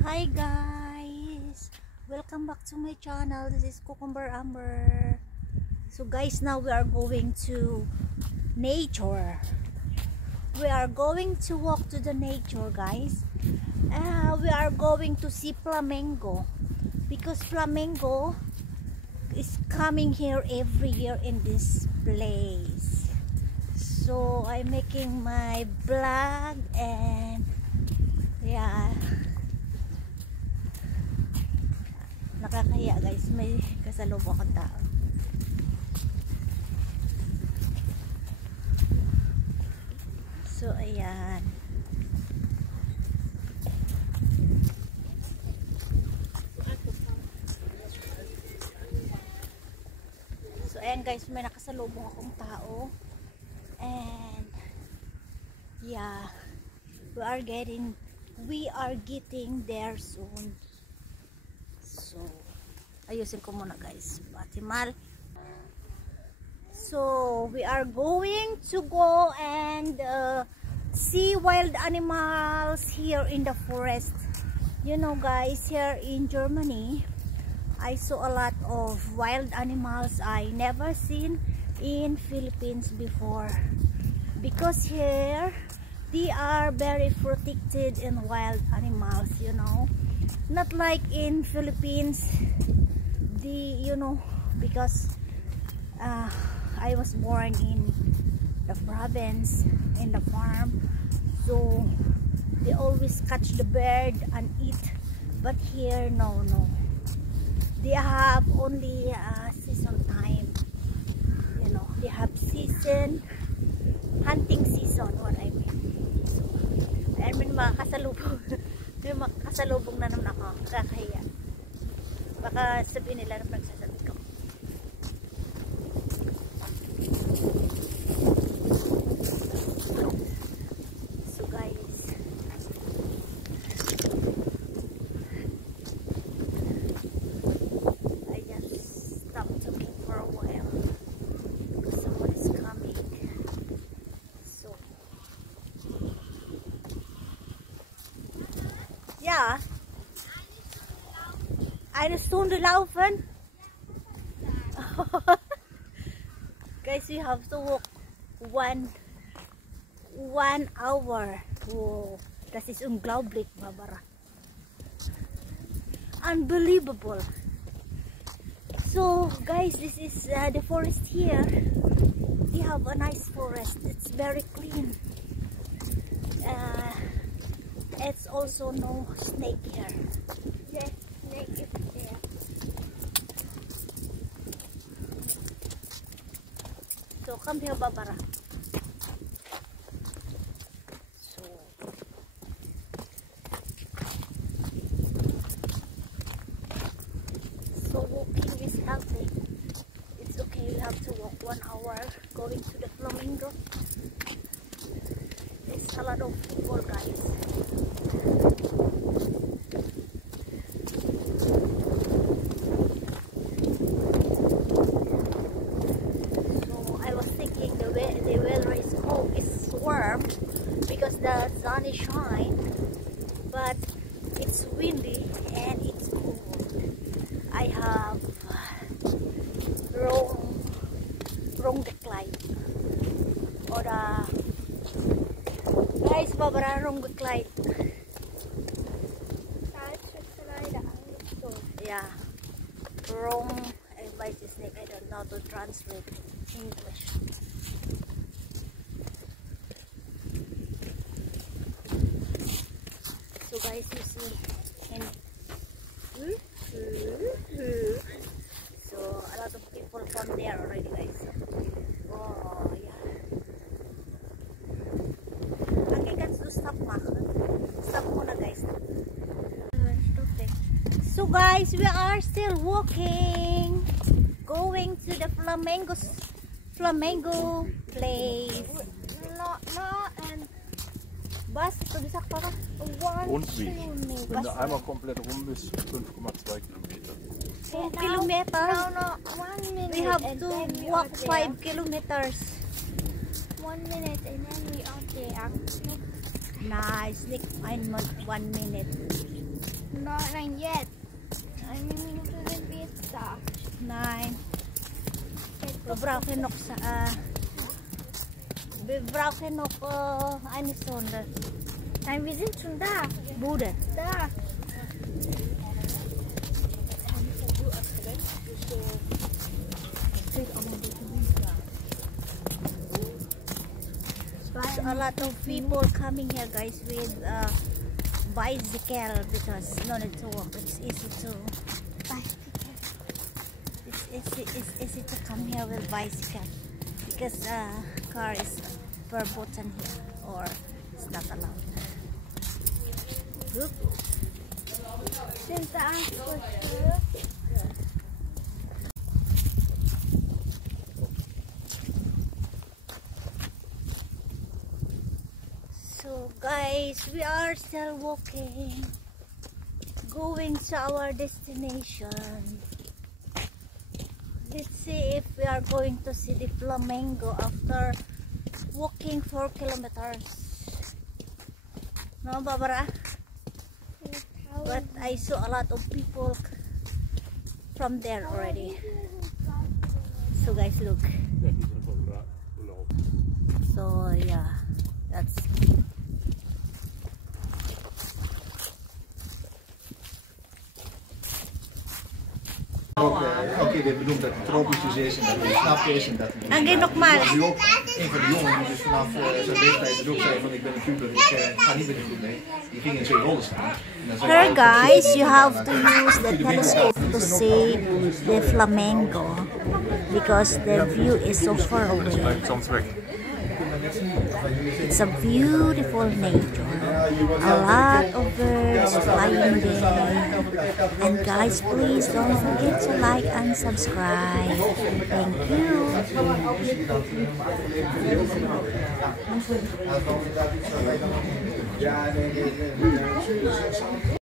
Hi guys, welcome back to my channel. This is Cucumber Amber. So guys, now we are going to nature. We are going to walk to the nature, guys. We are going to see flamingo because flamingo is coming here every year in this place. So I'm making my vlog and yeah, nakakaya guys, may kasalubong akong tao. So ayan, guys, may nakasalubong akong tao and yeah, we are getting there soon. So ayusin ko muna guys, patimal. So we are going to go and see wild animals here in the forest. You know guys, here in Germany I saw a lot of wild animals I never seen in Philippines before, because here they are very protected in wild animals, you know, not like in Philippines. Because I was born in the province, in the farm, so they always catch the bird and eat. But here no, they have only season time, you know, they have hunting season, what I mean. So ayan, may makasalubong na naman ako, kakahiya. Baka sabihin nila na nagsasabi ko. So guys, I just stopped talking for a while because someone is coming. So ja, eine Stunde laufen. Guys, we have to walk one hour. Wow, das ist unglaublich, Barbara. Unbelievable. So guys, this is the forest here. We have a nice forest. It's very clean. It's also no snake here. The snake is there. So come here, Barbara. So walking is healthy. It's okay. We have to walk 1 hour going to the flamingo. There's a lot of people, guys. The weather is cold, it's warm because the sun is shine, but it's windy and it's cold. I have wrong decline, or guys, Barbara, wrong decline. Yeah, wrong advice is like, I don't know how to translate English. So guys, you see, so a lot of people from there already, guys. Oh yeah. Okay, kannst du stop machen? Stop muna guys. So guys, we are still walking, going to the flamingo place. And was? Du gesagt, Papa? Und wie? Wenn du einmal komplett rum bist, 5,2 Kilometer. 4 kilometers? No, 1 minute. We have to walk 5 kilometers. 1 minute and then we are there. Nice. Nick, 1 minute. Not 9 yet. 9 minuten är vita. 9. We brauchen nog eine Stunde. Nein, wir sind schon da. Bude. Da. So a lot of people coming here, guys, with bicycle because no need to walk. It's easy to easy to come here with bicycle because car is verboten here or it's not allowed. Look. Sind da Antworten? So guys, we are still walking, going to our destination. Let's see if we are going to see the flamingo after walking 4 kilometers. No, Barbara? But I saw a lot of people from there already. So guys, look. So yeah, that's Oké, dit bedoelt dat het tropisch dus is en dat het snap is en dat het... Angin nokmal. Nu ook een van de jongens die dus vanaf zijn leeftijd dus ook zei van ik ben een puber, ik ga niet met de groep mee. Die ging in zijn rollen staan. Here guys, you have to use the telescope to see the flamingo because the view is so far away. It's a beautiful nature. A lot of birds flying there. And guys, please don't forget to like and subscribe. Thank you.